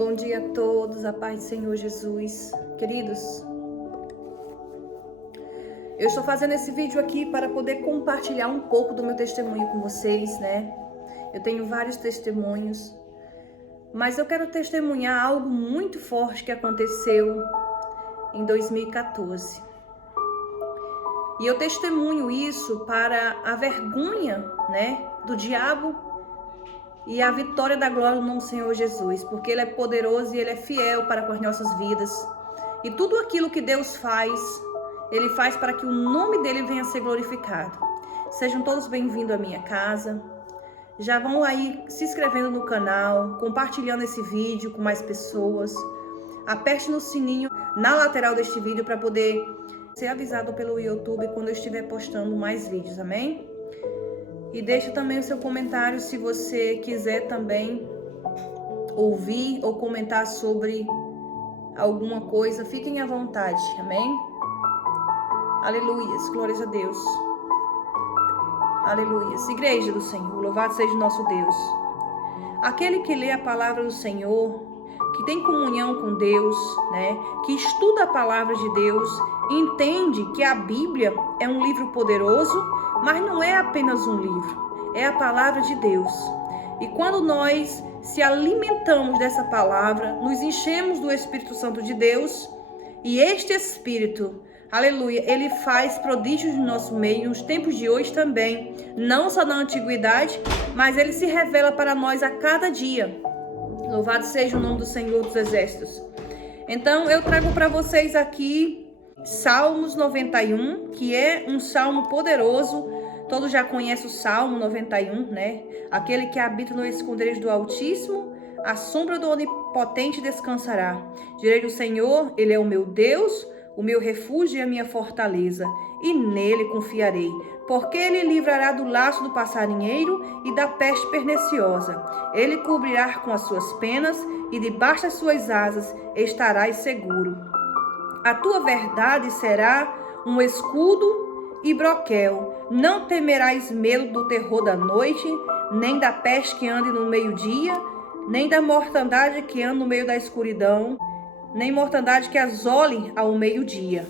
Bom dia a todos, a paz do Senhor Jesus. Queridos, eu estou fazendo esse vídeo aqui para poder compartilhar um pouco do meu testemunho com vocês, né? Eu tenho vários testemunhos, mas eu quero testemunhar algo muito forte que aconteceu em 2014. E eu testemunho isso para a vergonha, né, do diabo e a vitória da glória do nosso Senhor Jesus, porque Ele é poderoso e Ele é fiel para com as nossas vidas. E tudo aquilo que Deus faz, Ele faz para que o nome dEle venha a ser glorificado. Sejam todos bem-vindos à minha casa. Já vão aí se inscrevendo no canal, compartilhando esse vídeo com mais pessoas. Aperte no sininho na lateral deste vídeo para poder ser avisado pelo YouTube quando eu estiver postando mais vídeos, amém? E deixa também o seu comentário se você quiser também ouvir ou comentar sobre alguma coisa. Fiquem à vontade, amém? Aleluias, glórias a Deus. Aleluias. Igreja do Senhor, louvado seja o nosso Deus. Aquele que lê a palavra do Senhor, que tem comunhão com Deus, né? Que estuda a palavra de Deus, entende que a Bíblia é um livro poderoso, mas não é apenas um livro, é a palavra de Deus. E quando nós se alimentamos dessa palavra, nos enchemos do Espírito Santo de Deus, e este Espírito, aleluia, ele faz prodígios no nosso meio, nos tempos de hoje também, não só na antiguidade, mas ele se revela para nós a cada dia. Louvado seja o nome do Senhor dos Exércitos. Então eu trago para vocês aqui Salmos 91, que é um salmo poderoso. Todos já conhecem o Salmo 91, né? Aquele que habita no esconderijo do Altíssimo, a sombra do Onipotente descansará. Direi do Senhor, Ele é o meu Deus, o meu refúgio e a minha fortaleza, e nele confiarei. Porque ele livrará do laço do passarinheiro e da peste perniciosa. Ele cobrirá com as suas penas, e debaixo das suas asas estarás seguro. A tua verdade será um escudo e broquel. Não temerás medo do terror da noite, nem da peste que ande no meio-dia, nem da mortandade que anda no meio da escuridão, nem mortandade que asole ao meio-dia.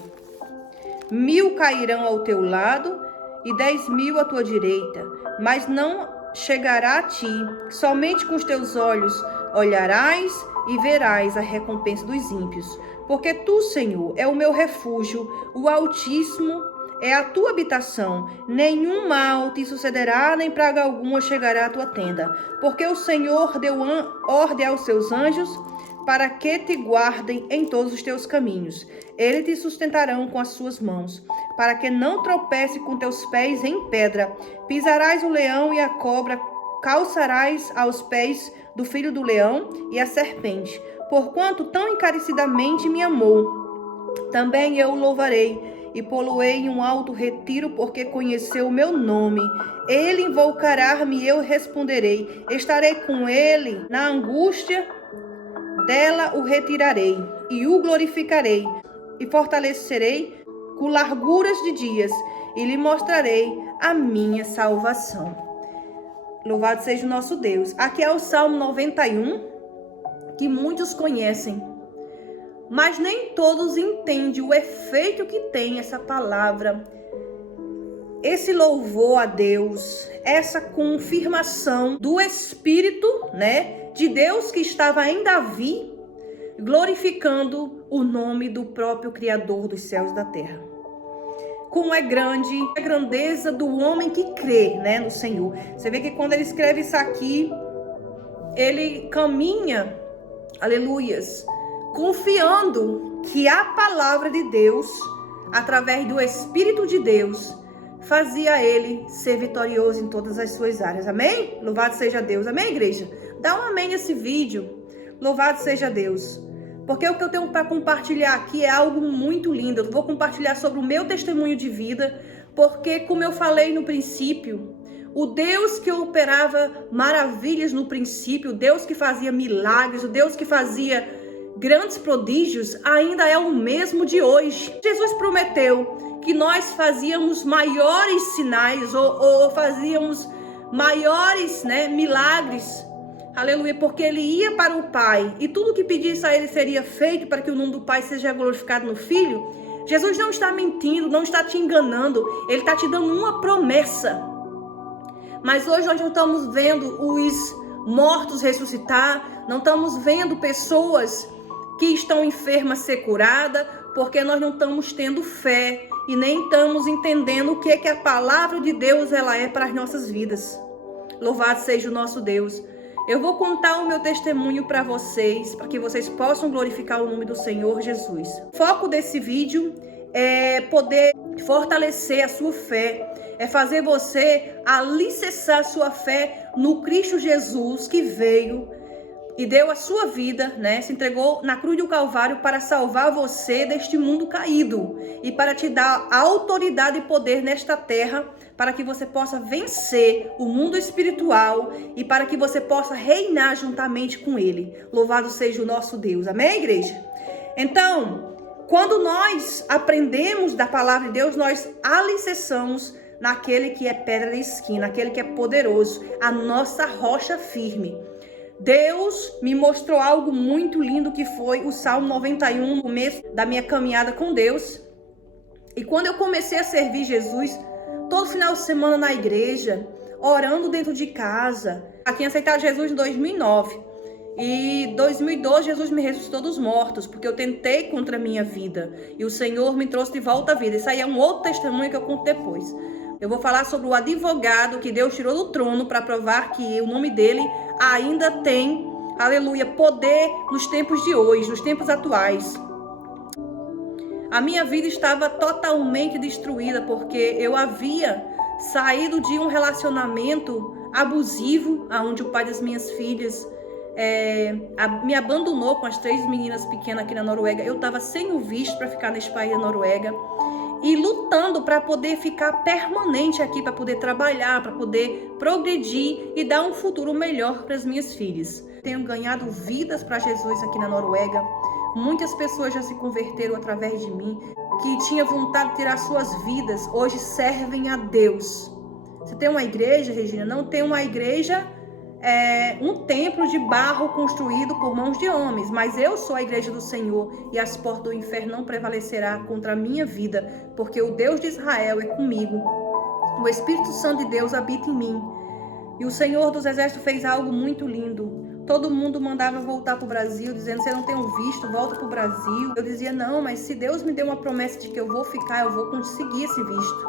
1000 cairão ao teu lado e 10.000 à tua direita, mas não chegará a ti. Somente com os teus olhos olharás e verás a recompensa dos ímpios. Porque tu, Senhor, é o meu refúgio, o Altíssimo é a tua habitação. Nenhum mal te sucederá, nem praga alguma chegará à tua tenda. Porque o Senhor deu ordem aos seus anjos para que te guardem em todos os teus caminhos. Eles te sustentarão com as suas mãos, para que não tropece com teus pés em pedra. Pisarás o leão e a cobra, calçarás aos pés do filho do leão e a serpente. Porquanto tão encarecidamente me amou, também eu o louvarei e pô-lo-ei em um alto retiro, porque conheceu o meu nome. Ele invocará-me e eu responderei. Estarei com ele na angústia, dela o retirarei e o glorificarei e fortalecerei com larguras de dias e lhe mostrarei a minha salvação. Louvado seja o nosso Deus. Aqui é o Salmo 91, que muitos conhecem, mas nem todos entendem o efeito que tem essa palavra, esse louvor a Deus, essa confirmação do Espírito, né, de Deus que estava em Davi, glorificando o nome do próprio Criador dos céus e da terra. Como é grande a grandeza do homem que crê, né, no Senhor. Você vê que quando ele escreve isso aqui, ele caminha, aleluias, confiando que a palavra de Deus, através do Espírito de Deus, fazia ele ser vitorioso em todas as suas áreas. Amém? Louvado seja Deus. Amém, igreja? Dá um amém nesse vídeo. Louvado seja Deus. Porque o que eu tenho para compartilhar aqui é algo muito lindo. Eu vou compartilhar sobre o meu testemunho de vida, porque, como eu falei no princípio, o Deus que operava maravilhas no princípio, o Deus que fazia milagres, o Deus que fazia grandes prodígios, ainda é o mesmo de hoje. Jesus prometeu que nós fazíamos maiores sinais ou fazíamos maiores, né, milagres Aleluia, porque ele ia para o Pai e tudo que pedisse a ele seria feito para que o nome do Pai seja glorificado no Filho. Jesus não está mentindo, não está te enganando, ele está te dando uma promessa. Mas hoje nós não estamos vendo os mortos ressuscitar, não estamos vendo pessoas que estão enfermas ser curadas, porque nós não estamos tendo fé e nem estamos entendendo o que a palavra de Deus ela é para as nossas vidas. Louvado seja o nosso Deus. Eu vou contar o meu testemunho para vocês, para que vocês possam glorificar o nome do Senhor Jesus. O foco desse vídeo é poder fortalecer a sua fé, é fazer você alicerçar sua fé no Cristo Jesus que veio e deu a sua vida, né? Se entregou na cruz do Calvário para salvar você deste mundo caído e para te dar autoridade e poder nesta terra, para que você possa vencer o mundo espiritual e para que você possa reinar juntamente com Ele. Louvado seja o nosso Deus. Amém, igreja? Então, quando nós aprendemos da palavra de Deus, nós alicerçamos naquele que é pedra de esquina, aquele que é poderoso, a nossa rocha firme. Deus me mostrou algo muito lindo que foi o Salmo 91 no começo da minha caminhada com Deus. E quando eu comecei a servir Jesus, todo final de semana na igreja, orando dentro de casa, aqui em aceitar Jesus em 2009. E em 2012 Jesus me ressuscitou dos mortos, porque eu tentei contra a minha vida. E o Senhor me trouxe de volta à vida. Isso aí é um outro testemunho que eu conto depois. Eu vou falar sobre o advogado que Deus tirou do trono para provar que o nome dele ainda tem, aleluia, poder nos tempos de hoje, nos tempos atuais. A minha vida estava totalmente destruída porque eu havia saído de um relacionamento abusivo, onde o pai das minhas filhas me abandonou com as 3 meninas pequenas aqui na Noruega. Eu estava sem o visto para ficar nesse país da Noruega e lutando para poder ficar permanente aqui, para poder trabalhar, para poder progredir e dar um futuro melhor para as minhas filhas. Tenho ganhado vidas para Jesus aqui na Noruega. Muitas pessoas já se converteram através de mim, que tinha vontade de tirar suas vidas, hoje servem a Deus. Você tem uma igreja, Regina? Não tem uma igreja, um templo de barro construído por mãos de homens, mas eu sou a igreja do Senhor e as portas do inferno não prevalecerá contra a minha vida, porque o Deus de Israel é comigo. O Espírito Santo de Deus habita em mim. E o Senhor dos Exércitos fez algo muito lindo. Todo mundo mandava voltar para o Brasil, dizendo, você não tem um visto, volta para o Brasil. Eu dizia, não, mas se Deus me deu uma promessa de que eu vou ficar, eu vou conseguir esse visto.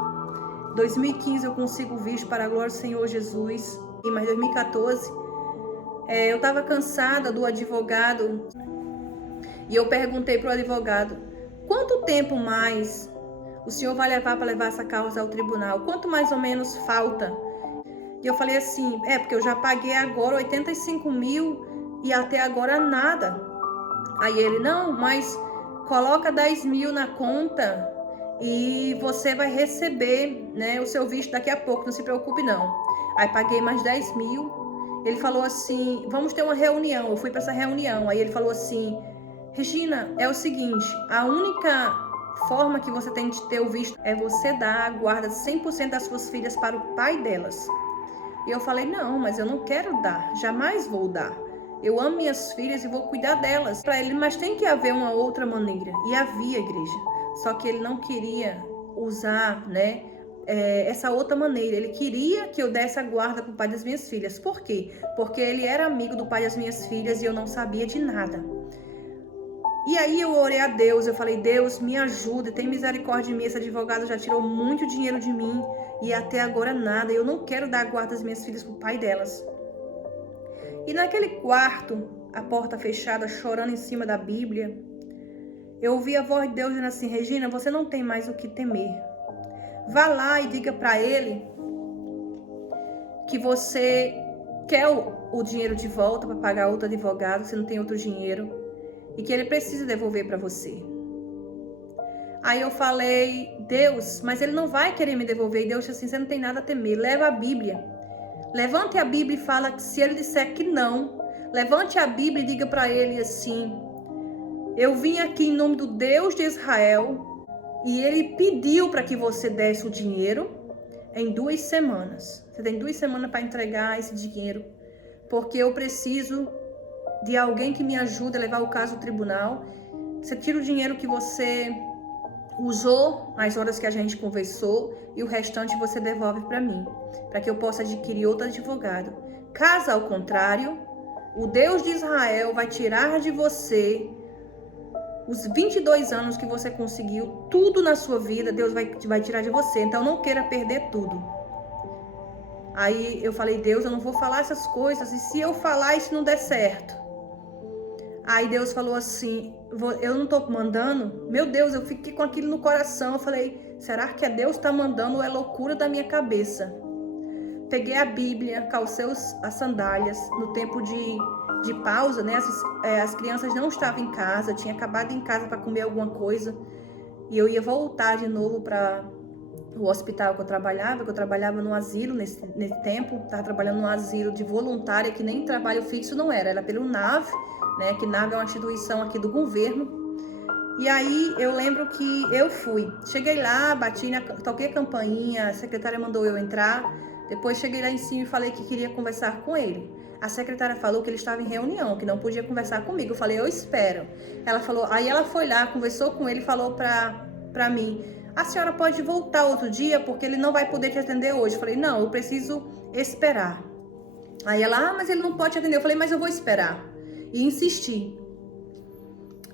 Em 2015 eu consigo o visto para a glória do Senhor Jesus. Mas em 2014, eu estava cansada do advogado. E eu perguntei para o advogado, quanto tempo mais o senhor vai levar para levar essa causa ao tribunal? Quanto mais ou menos falta? E eu falei assim, porque eu já paguei agora 85 mil e até agora nada. Aí ele, não, mas coloca 10 mil na conta e você vai receber, né, o seu visto daqui a pouco, não se preocupe não. Aí paguei mais 10 mil, ele falou assim, vamos ter uma reunião, eu fui para essa reunião. Aí ele falou assim, Regina, é o seguinte, a única forma que você tem de ter o visto é você dar a guarda de 100% das suas filhas para o pai delas. E eu falei, não, mas eu não quero dar, jamais vou dar. Eu amo minhas filhas e vou cuidar delas. Para ele, mas tem que haver uma outra maneira. E havia, igreja. Só que ele não queria usar, né, essa outra maneira. Ele queria que eu desse a guarda para o pai das minhas filhas. Por quê? Porque ele era amigo do pai das minhas filhas e eu não sabia de nada. E aí eu orei a Deus, eu falei, Deus, me ajuda, tem misericórdia de mim. Esse advogado já tirou muito dinheiro de mim e até agora nada. Eu não quero dar a guarda das minhas filhas para o pai delas. E naquele quarto, a porta fechada, chorando em cima da Bíblia, eu ouvi a voz de Deus dizendo assim, Regina, você não tem mais o que temer. Vá lá e diga para ele que você quer o dinheiro de volta para pagar outro advogado, você não tem outro dinheiro. E que ele precisa devolver para você. Aí eu falei, Deus, mas ele não vai querer me devolver. E Deus disse assim, você não tem nada a temer, leva a Bíblia. Levante a Bíblia e fala que se ele disser que não, levante a Bíblia e diga para ele assim, eu vim aqui em nome do Deus de Israel e ele pediu para que você desse o dinheiro em 2 semanas. Você tem 2 semanas para entregar esse dinheiro porque eu preciso de alguém que me ajude a levar o caso ao tribunal. Você tira o dinheiro que você usou nas horas que a gente conversou e o restante você devolve para mim, para que eu possa adquirir outro advogado. Caso ao contrário, o Deus de Israel vai tirar de você os 22 anos que você conseguiu, tudo na sua vida, Deus vai tirar de você. Então não queira perder tudo. Aí eu falei, Deus, eu não vou falar essas coisas, e se eu falar isso não der certo? Aí Deus falou assim, eu não tô mandando? Meu Deus, eu fiquei com aquilo no coração. Eu falei, será que é Deus que tá mandando ou é loucura da minha cabeça? Peguei a Bíblia, calcei as sandálias no tempo de pausa, né? As crianças não estavam em casa, eu tinha acabado em casa para comer alguma coisa. E eu ia voltar de novo para o hospital que eu trabalhava no asilo nesse tempo. Estava trabalhando no asilo de voluntária, que nem trabalho fixo não era pelo NAV, né? Que NAV é uma instituição aqui do governo. E aí eu lembro que eu fui. Cheguei lá, toquei a campainha, a secretária mandou eu entrar. Depois cheguei lá em cima e falei que queria conversar com ele. A secretária falou que ele estava em reunião, que não podia conversar comigo. Eu falei, eu espero. Ela falou, aí ela foi lá, conversou com ele e falou pra mim, a senhora pode voltar outro dia porque ele não vai poder te atender hoje. Eu falei, não, eu preciso esperar. Aí ela, mas ele não pode te atender. Eu falei, mas eu vou esperar. E insisti.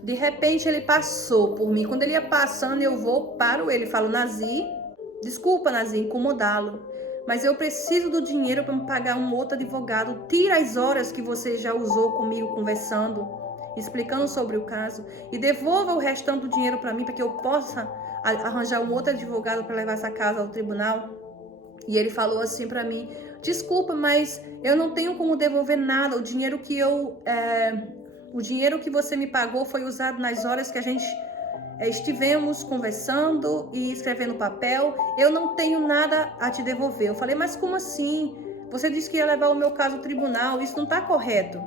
De repente ele passou por mim. Quando ele ia passando, eu paro ele. Falo, Nazir, desculpa, Nazir, incomodá-lo, mas eu preciso do dinheiro para me pagar um outro advogado. Tira as horas que você já usou comigo conversando, explicando sobre o caso, e devolva o restante do dinheiro para mim, para que eu possa arranjar um outro advogado para levar essa casa ao tribunal. E ele falou assim para mim, desculpa, mas eu não tenho como devolver nada. O dinheiro que você me pagou foi usado nas horas que a gente estivemos conversando e escrevendo papel. Eu não tenho nada a te devolver. Eu falei, mas como assim? Você disse que ia levar o meu caso ao tribunal, isso não está correto.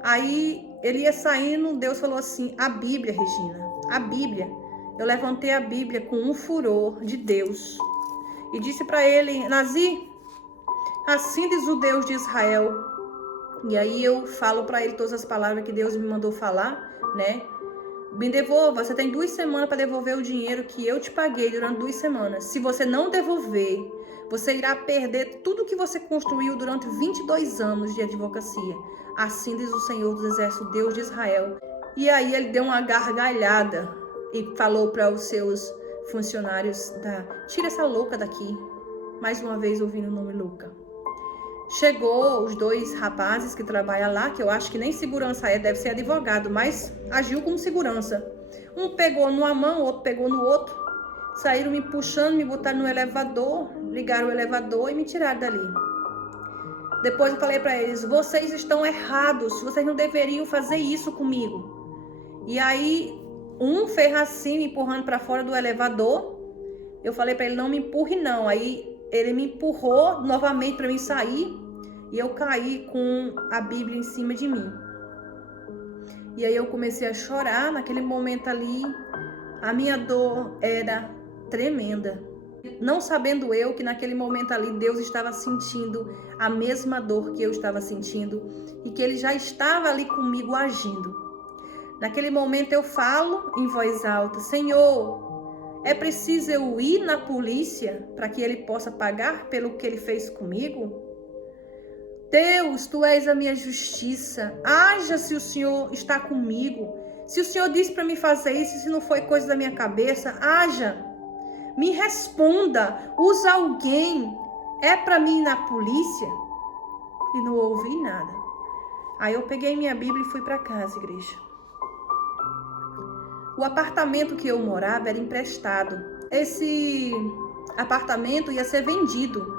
Aí ele ia saindo, Deus falou assim, a Bíblia, Regina, a Bíblia. Eu levantei a Bíblia com um furor de Deus e disse para ele, Nazir, assim diz o Deus de Israel. E aí eu falo para ele todas as palavras que Deus me mandou falar, né? Me devolva, você tem 2 semanas para devolver o dinheiro que eu te paguei durante 2 semanas. Se você não devolver, você irá perder tudo que você construiu durante 22 anos de advocacia. Assim diz o Senhor dos Exércitos, Deus de Israel. E aí ele deu uma gargalhada e falou para os seus funcionários, tira essa louca daqui. Mais uma vez ouvindo o nome louca. Chegou os 2 rapazes que trabalham lá, que eu acho que nem segurança deve ser advogado, mas agiu como segurança. Um pegou numa mão, o outro pegou no outro, saíram me puxando, me botaram no elevador, ligaram o elevador e me tiraram dali. Depois eu falei para eles, vocês estão errados, vocês não deveriam fazer isso comigo. E aí um fez assim, me empurrando para fora do elevador. Eu falei para ele, não me empurre não. Aí ele me empurrou novamente para mim sair e eu caí com a Bíblia em cima de mim. E aí eu comecei a chorar. Naquele momento ali, a minha dor era tremenda. Não sabendo eu que naquele momento ali Deus estava sentindo a mesma dor que eu estava sentindo e que Ele já estava ali comigo agindo. Naquele momento eu falo em voz alta, Senhor, é preciso eu ir na polícia para que ele possa pagar pelo que ele fez comigo? Deus, Tu és a minha justiça. Haja se o Senhor está comigo. Se o Senhor disse para me fazer isso, se não foi coisa da minha cabeça, haja. Me responda. Usa alguém. É para mim ir na polícia? E não ouvi nada. Aí eu peguei minha Bíblia e fui para casa, igreja. O apartamento que eu morava era emprestado. Esse apartamento ia ser vendido.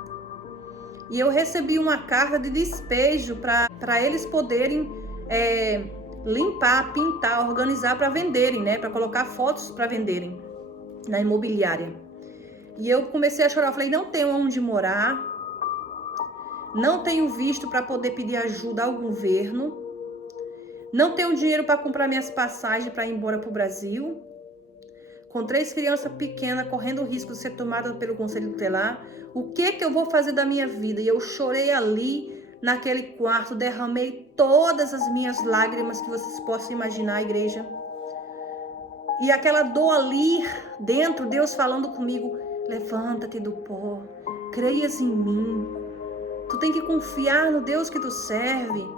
E eu recebi uma carta de despejo para eles poderem limpar, pintar, organizar para venderem, né? Para colocar fotos para venderem na imobiliária. E eu comecei a chorar. Eu falei, não tenho onde morar. Não tenho visto para poder pedir ajuda ao governo. Não tenho dinheiro para comprar minhas passagens para ir embora para o Brasil. Com 3 crianças pequenas, correndo o risco de ser tomada pelo conselho tutelar. O que eu vou fazer da minha vida? E eu chorei ali, naquele quarto, derramei todas as minhas lágrimas que vocês possam imaginar, igreja. E aquela dor ali dentro, Deus falando comigo, levanta-te do pó, creias em mim. Tu tem que confiar no Deus que tu serve.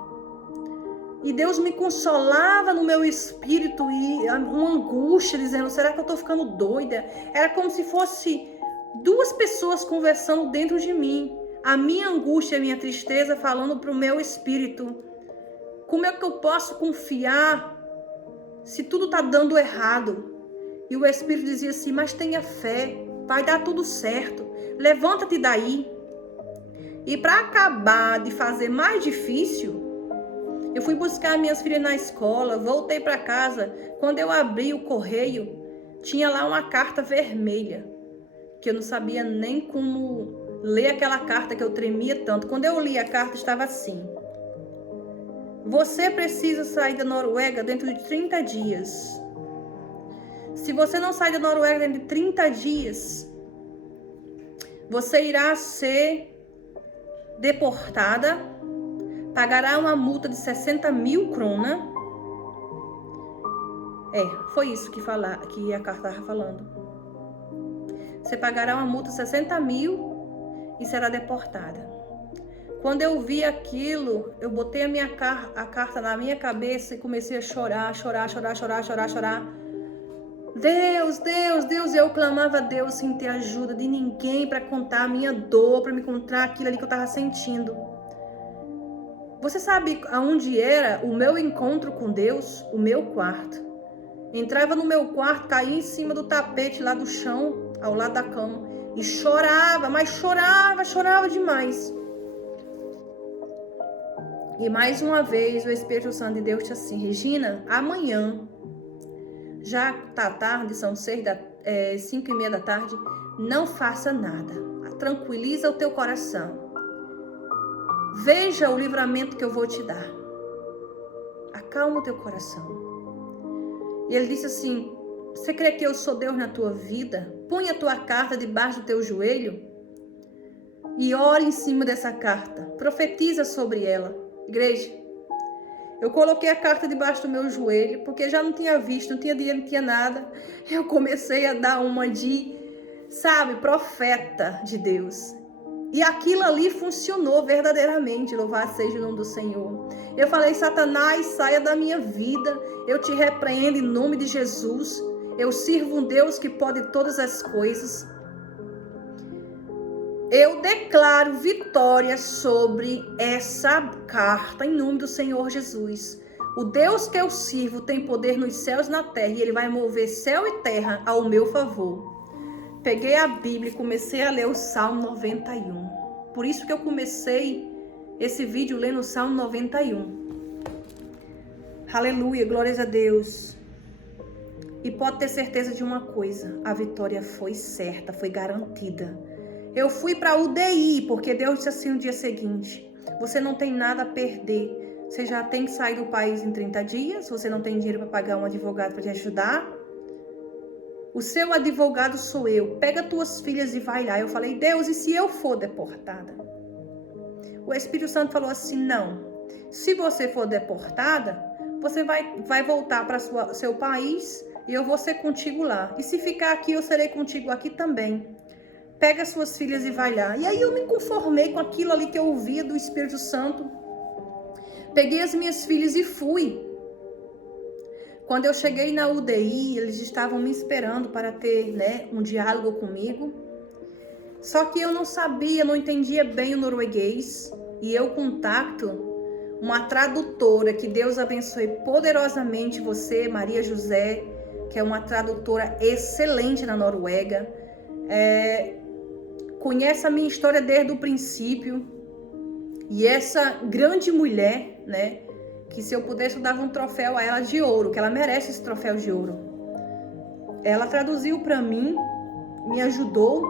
E Deus me consolava no meu espírito e uma angústia, dizendo, será que eu tô ficando doida? Era como se fosse duas pessoas conversando dentro de mim. A minha angústia, a minha tristeza falando pro meu espírito. Como é que eu posso confiar se tudo tá dando errado? E o espírito dizia assim, mas tenha fé, vai dar tudo certo. Levanta-te daí. E para acabar de fazer mais difícil, eu fui buscar minhas filhas na escola, voltei para casa. Quando eu abri o correio, tinha lá uma carta vermelha, que eu não sabia nem como ler aquela carta, que eu tremia tanto. Quando eu li a carta, estava assim: você precisa sair da Noruega dentro de 30 dias. Se você não sair da Noruega dentro de 30 dias, você irá ser deportada, pagará uma multa de 60 mil kronas. Foi isso que a carta estava falando. Você pagará uma multa de 60 mil e será deportada. Quando eu vi aquilo, eu botei a carta na minha cabeça e comecei a chorar. Deus, Deus, Deus. Eu clamava a Deus sem ter ajuda de ninguém para contar a minha dor, para me contar aquilo ali que eu estava sentindo. Você sabe aonde era o meu encontro com Deus? O meu quarto. Entrava no meu quarto, caía em cima do tapete lá do chão, ao lado da cama, e chorava, mas chorava demais. E mais uma vez o Espírito Santo de Deus disse assim, Regina, amanhã, já tá tarde, são 5:30 da tarde, não faça nada, tranquiliza o teu coração. Veja o livramento que eu vou te dar. Acalma o teu coração. E ele disse assim, você crê que eu sou Deus na tua vida? Põe a tua carta debaixo do teu joelho e ore em cima dessa carta. Profetiza sobre ela. Igreja, eu coloquei a carta debaixo do meu joelho, porque já não tinha visto, não tinha dinheiro, não tinha nada. Eu comecei a dar uma de, profeta de Deus. E aquilo ali funcionou verdadeiramente, louvado seja o nome do Senhor. Eu falei, Satanás, saia da minha vida, eu te repreendo em nome de Jesus. Eu sirvo um Deus que pode todas as coisas. Eu declaro vitória sobre essa carta em nome do Senhor Jesus. O Deus que eu sirvo tem poder nos céus e na terra e Ele vai mover céu e terra ao meu favor. Peguei a Bíblia e comecei a ler o Salmo 91. Por isso que eu comecei esse vídeo lendo o Salmo 91. Aleluia, glórias a Deus. E pode ter certeza de uma coisa, a vitória foi certa, foi garantida. Eu fui para a UDI, porque Deus disse assim no dia seguinte, você não tem nada a perder, você já tem que sair do país em 30 dias, você não tem dinheiro para pagar um advogado para te ajudar, o seu advogado sou eu, pega tuas filhas e vai lá. Eu falei, Deus, e se eu for deportada? O Espírito Santo falou assim, não, se você for deportada, você vai voltar para seu país e eu vou ser contigo lá, e se ficar aqui, eu serei contigo aqui também. Pega suas filhas e vai lá. E aí eu me conformei com aquilo ali que eu ouvia do Espírito Santo. Peguei as minhas filhas e fui. Quando eu cheguei na UDI, eles estavam me esperando para ter, um diálogo comigo. Só que eu não sabia, não entendia bem o norueguês. E eu contacto uma tradutora, que Deus abençoe poderosamente você, Maria José, que é uma tradutora excelente na Noruega. Conhece a minha história desde o princípio. E essa grande mulher, que se eu pudesse eu dava um troféu a ela de ouro, que ela merece esse troféu de ouro. Ela traduziu para mim, me ajudou.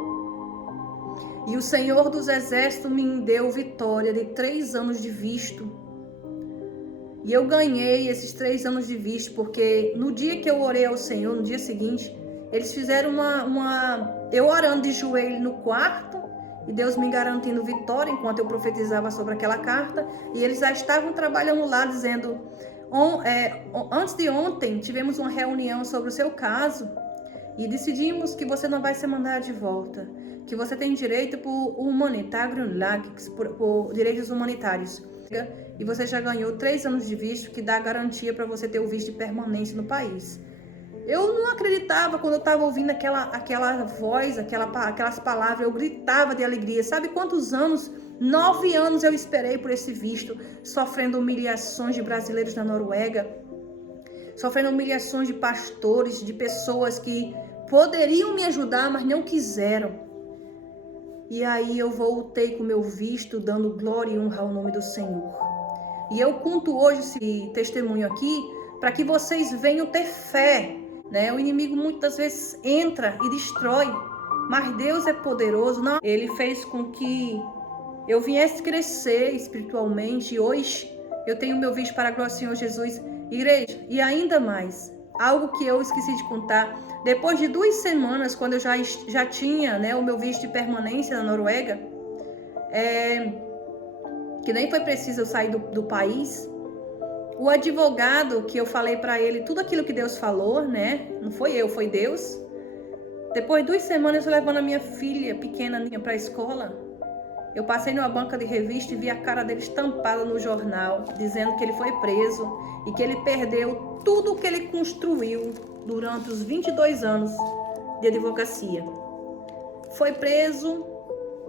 E o Senhor dos Exércitos me deu vitória de 3 anos de visto. E eu ganhei esses 3 anos de visto, porque no dia que eu orei ao Senhor, no dia seguinte, eles fizeram eu orando de joelho no quarto e Deus me garantindo vitória enquanto eu profetizava sobre aquela carta, e eles já estavam trabalhando lá dizendo, antes de ontem tivemos uma reunião sobre o seu caso e decidimos que você não vai ser mandado de volta, que você tem direito por direitos humanitários, e você já ganhou 3 anos de visto, que dá garantia para você ter o visto de permanência no país. Eu não acreditava quando eu estava ouvindo aquela voz, aquelas palavras, eu gritava de alegria. Sabe quantos anos? 9 anos eu esperei por esse visto, sofrendo humilhações de brasileiros na Noruega, sofrendo humilhações de pastores, de pessoas que poderiam me ajudar, mas não quiseram. E aí eu voltei com meu visto, dando glória e honra ao nome do Senhor. E eu conto hoje esse testemunho aqui para que vocês venham ter fé, né? O inimigo muitas vezes entra e destrói, mas Deus é poderoso. Não? Ele fez com que eu viesse crescer espiritualmente, e hoje eu tenho meu visto para a glória do Senhor Jesus. Igreja, e ainda mais, algo que eu esqueci de contar, depois de 2 semanas, quando eu já tinha, né, o meu visto de permanência na Noruega, que nem foi preciso eu sair do país, o advogado que eu falei para ele tudo aquilo que Deus falou, né? Não foi eu, foi Deus. Depois de 2 semanas eu levando a minha filha pequena para a escola, eu passei numa banca de revista e vi a cara dele estampada no jornal, dizendo que ele foi preso e que ele perdeu tudo o que ele construiu durante os 22 anos de advocacia. Foi preso,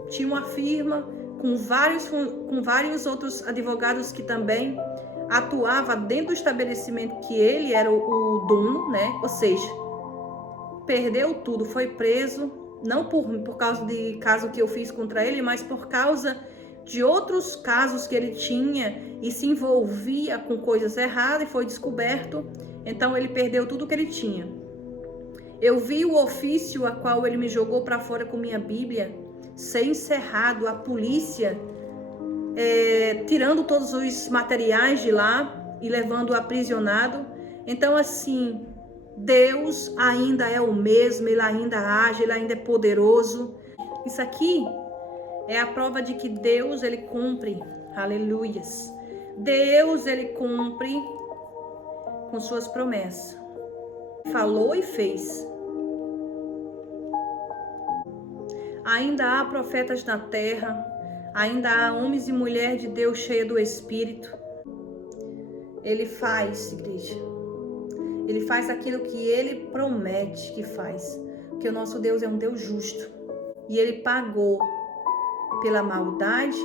tinha uma firma com vários outros advogados que também atuava dentro do estabelecimento que ele era o dono, né? Ou seja, perdeu tudo, foi preso, não por causa de caso que eu fiz contra ele, mas por causa de outros casos que ele tinha e se envolvia com coisas erradas e foi descoberto. Então ele perdeu tudo que ele tinha. Eu vi o ofício a qual ele me jogou para fora com minha Bíblia ser encerrado, a polícia tirando todos os materiais de lá e levando-o aprisionado. Então assim, Deus ainda é o mesmo, Ele ainda age, Ele ainda é poderoso. Isso aqui é a prova de que Deus, Ele cumpre, aleluias. Deus, Ele cumpre com suas promessas. Falou e fez. Ainda há profetas na terra, ainda há homens e mulheres de Deus cheios do Espírito. Ele faz, igreja. Ele faz aquilo que Ele promete que faz. Porque o nosso Deus é um Deus justo. E Ele pagou pela maldade.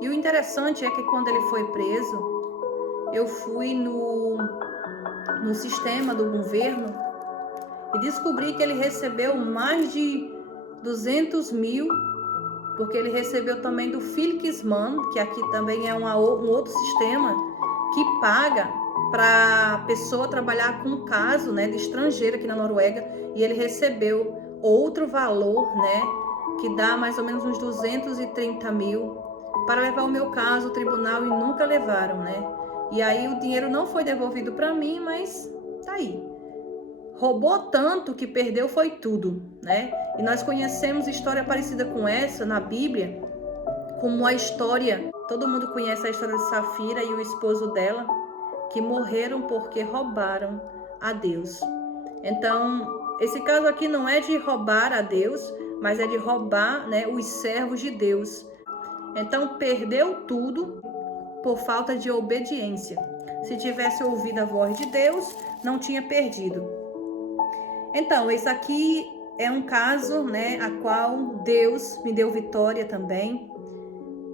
E o interessante é que quando ele foi preso, eu fui no sistema do governo e descobri que ele recebeu mais de 200 mil, porque ele recebeu também do Fylkesman, que aqui também é um outro sistema que paga para a pessoa trabalhar com um caso, né, de estrangeiro aqui na Noruega, e ele recebeu outro valor, né, que dá mais ou menos uns 230 mil para levar o meu caso ao tribunal, e nunca levaram, né? E aí o dinheiro não foi devolvido para mim, mas tá aí. Roubou tanto que perdeu foi tudo, né? E nós conhecemos história parecida com essa na Bíblia, como a história, todo mundo conhece a história de Safira e o esposo dela, que morreram porque roubaram a Deus. Então, esse caso aqui não é de roubar a Deus, mas é de roubar, né, os servos de Deus. Então, perdeu tudo por falta de obediência. Se tivesse ouvido a voz de Deus, não tinha perdido. Então, esse aqui é um caso, né, a qual Deus me deu vitória também.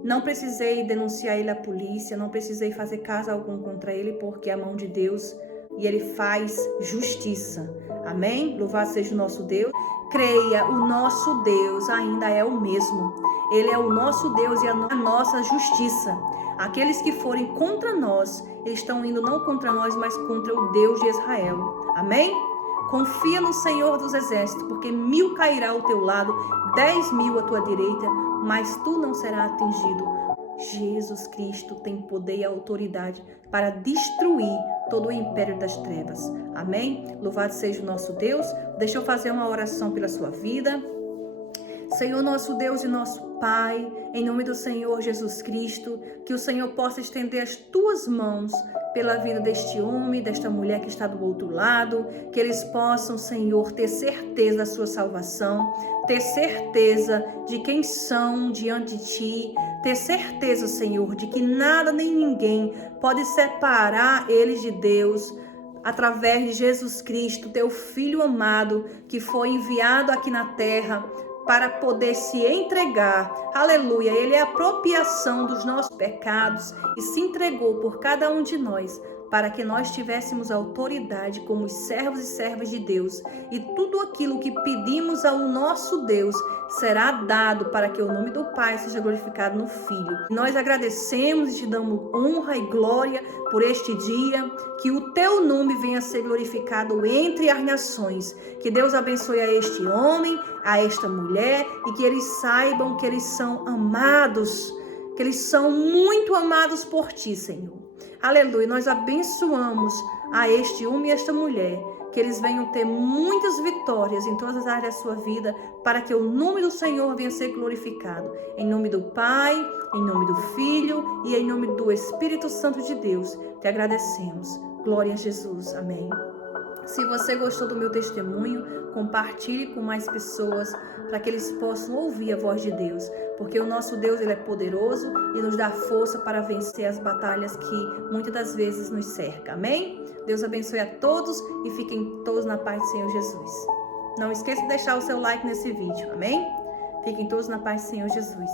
Não precisei denunciar ele à polícia, não precisei fazer caso algum contra ele, porque é a mão de Deus e ele faz justiça. Amém? Louvado seja o nosso Deus. Creia, o nosso Deus ainda é o mesmo. Ele é o nosso Deus e a nossa justiça. Aqueles que forem contra nós, eles estão indo não contra nós, mas contra o Deus de Israel. Amém? Confia no Senhor dos Exércitos, porque 1000 cairá ao teu lado, 10.000 à tua direita, mas tu não serás atingido. Jesus Cristo tem poder e autoridade para destruir todo o império das trevas. Amém? Louvado seja o nosso Deus. Deixa eu fazer uma oração pela sua vida. Senhor nosso Deus e nosso Pai, em nome do Senhor Jesus Cristo, que o Senhor possa estender as tuas mãos pela vida deste homem, desta mulher que está do outro lado, que eles possam, Senhor, ter certeza da sua salvação, ter certeza de quem são diante de Ti, ter certeza, Senhor, de que nada nem ninguém pode separar eles de Deus, através de Jesus Cristo, Teu Filho amado, que foi enviado aqui na terra para poder se entregar, aleluia, ele é a apropriação dos nossos pecados e se entregou por cada um de nós, para que nós tivéssemos autoridade como os servos e servas de Deus, e tudo aquilo que pedimos ao nosso Deus será dado para que o nome do Pai seja glorificado no Filho. Nós agradecemos e te damos honra e glória por este dia, que o teu nome venha a ser glorificado entre as nações. Que Deus abençoe a este homem, a esta mulher, e que eles saibam que eles são amados, que eles são muito amados por ti, Senhor. Aleluia, nós abençoamos a este homem e esta mulher, que eles venham ter muitas vitórias em todas as áreas da sua vida, para que o nome do Senhor venha a ser glorificado. Em nome do Pai, em nome do Filho e em nome do Espírito Santo de Deus, te agradecemos. Glória a Jesus. Amém. Se você gostou do meu testemunho, compartilhe com mais pessoas, para que eles possam ouvir a voz de Deus, porque o nosso Deus, ele é poderoso e nos dá força para vencer as batalhas que muitas das vezes nos cercam. Amém? Deus abençoe a todos e fiquem todos na paz do Senhor Jesus. Não esqueça de deixar o seu like nesse vídeo. Amém? Fiquem todos na paz do Senhor Jesus.